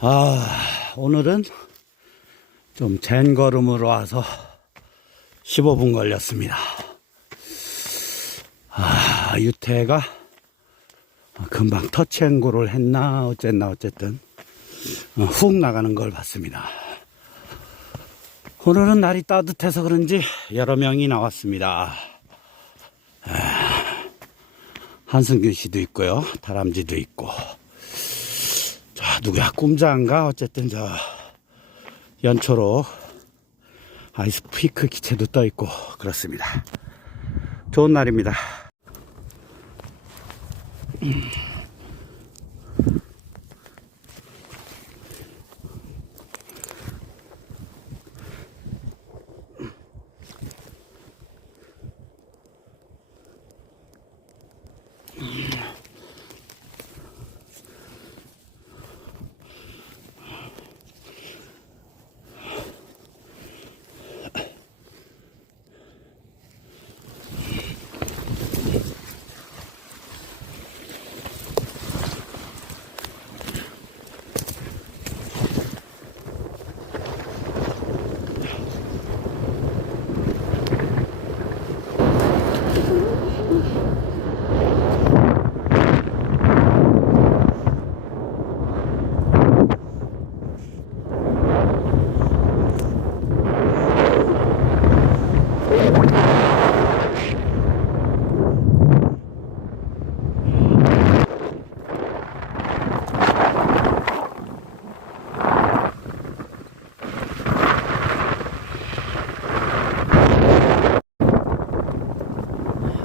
아, 오늘은 좀 젠걸음으로 와서 15분 걸렸습니다. 아, 유태가 금방 터치앤고를 했나, 어쨌나, 어쨌든, 어, 훅 나가는 걸 봤습니다. 오늘은 날이 따뜻해서 그런지 여러 명이 나왔습니다. 아, 한승균 씨도 있고요. 다람쥐도 있고. 자, 누구야? 꿈자인가? 어쨌든 저 연초로 아이스 피크 기체도 떠 있고 그렇습니다. 좋은 날입니다.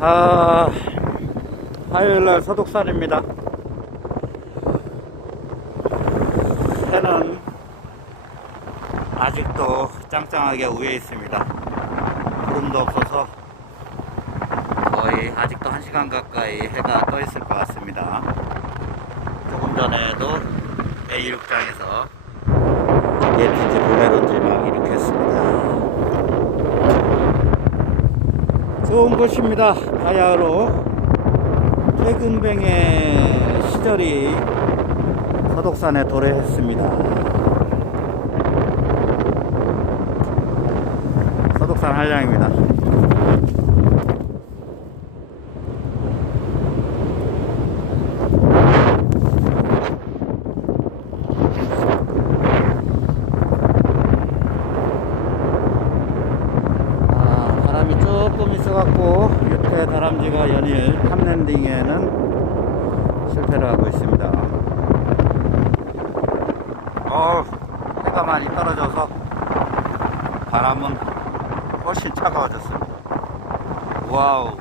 아, 화요일날 소독살입니다. 해는 아직도 짱짱하게 위에 있습니다. 구름도 없어서 거의 아직도 1시간 가까이 해가 떠 있을 것 같습니다. 조금 전에도 A6장에서 예티지 블레런지 막 일으켰습니다. 좋은 곳입니다. 바야흐로 퇴근뱅의 시절이 서독산에 도래했습니다. 서독산 한량입니다. 아, 바람이 조금 있어갖고 유태 다람쥐가 연일 탑랜딩에는 실패를 하고 있습니다. 어, 해가 많이 떨어져서 바람은 훨씬 차가워졌습니다. 와우.